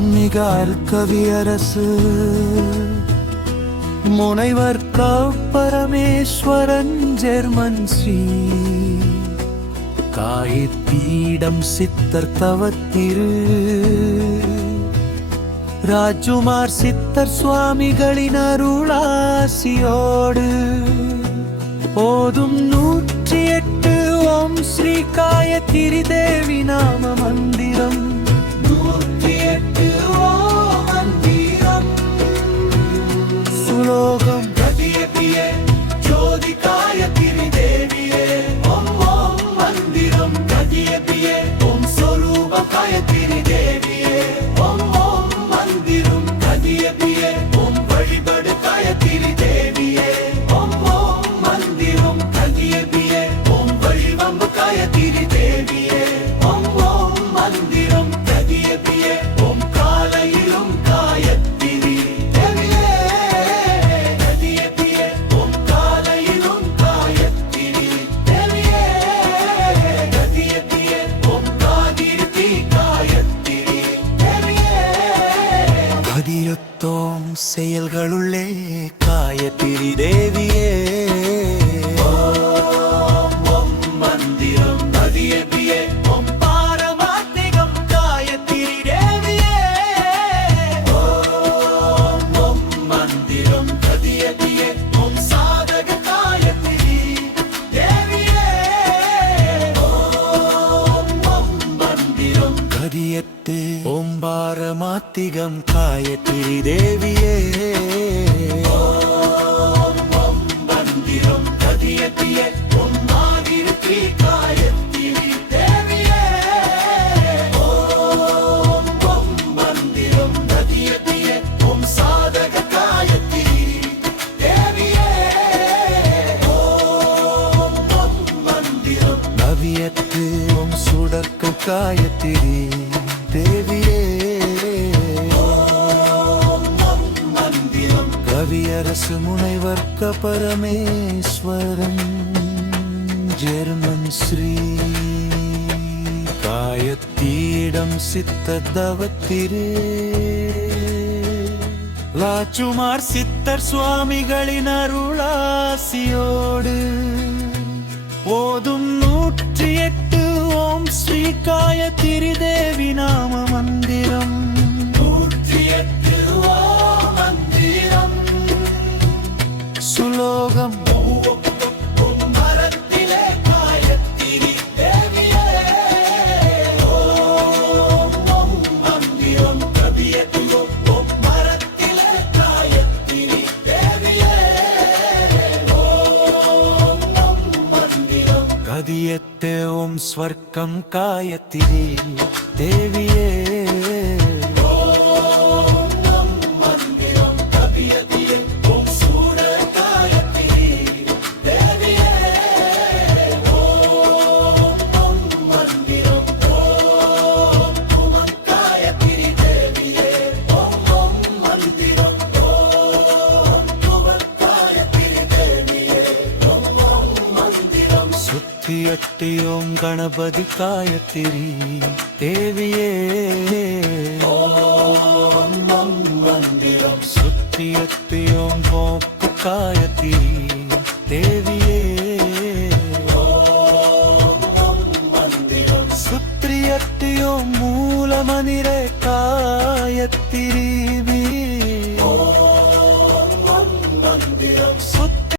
ஆன்மீக அல்கவியரசு முனைவர் பரமேஸ்வரன் ஜெர்மன் ஸ்ரீ காயத்பீடம் சித்தர் தவத்திரு ராஜ்குமார் சித்தர் சுவாமிகளின் அருளாசியோடு போதும் 108 ஓம் ஸ்ரீ காயத்ரி தேவி நாம மந்திரம் 108 ஓம் மந்திரம் சுலோகம் கதியே ஜோதி காயத்ரி தேவியே ஓம் ஓம் மந்திரம் கதியே ஓம் ஸ்வரூப காயத்ரி தேவியே ஓம் ஓம் மந்திரம் கதியே ஓம் வழிபடு காயத்ரி தேவியே ஓம் ஓம் மந்திரம் கதியே ஓம் வழிவம்பு காயத்ரி தேவியே ஓம் ஓம் மந்திரம் கதியே ஓம் காலையிலும் காயத்ரி தேவியே கதியே ஓம் காலையிலும் காயத்ரி தேவியே கதியே ஓம் காதிர்த்தி காயத்ரி தேவியே கதியத்தோம் செயல்களுள்ளே காயத்ரி தேவியே ஓம் பாரமாத்திகம் காயத்ரி தேவியே ஓம் ஓம் மந்திரம் கதியே ஓம் மாதிருத்தி காயத்ரி தேவியே ஓம் ஓம் மந்திரம் கதியே ஓம் சாதக காயத்ரி தேவியே ஓம் ஓம் மந்திரம் நவியத்து ஓம் சுடர்க்கு காயத்ரி தேவியே ஓம் ஓம் மந்திரம் கவியரசு முனைவர் பரமேஸ்வரன் ஜெர்மன் ஸ்ரீ காயத்பீடம் சித்த தவத்திரு ராஜ்குமார் சித்தர் சுவாமிகளின் அருளாசியோடு போதும் 108 ஓம் ஸ்ரீ காயத்ரி தேவி நாம மந்திரம் 108 ஓம் மந்திரம் சுலோகம் மரத்திலே காயத்ரி தேவியே ஓம் ஓம் மந்திரம் கதியே ஓம் மரத்திலே காயத்ரி தேவியே ஓம் ஓம் மந்திரம் கதியத்தே ஓம் ஸ்வர்க்கம் காயத்ரி தேவியே ஓம் ஓம் மந்திரம் கதியே ஓம் சூட காயத்ரி தேவியே ஓம் ஓம் மந்திரம் ஓம் துமன் காயத்ரி தேவியே ஓம் ஓம் மந்திரம் ஓம் துமன் காயத்ரி தேவியே ஓம் ஓம் மந்திரம் சுத்தியட்டி ஓம் கணபதி காயத்ரி தேவியே ஓம் ஓம் மந்திரம் சுத்தியட்டி ஓம் போப்பு காயத்ரி தேவியே ஓம் ஓம் மந்திரம் சுத்தியட்டி ஓம் மூலமணிரே காயத்ரி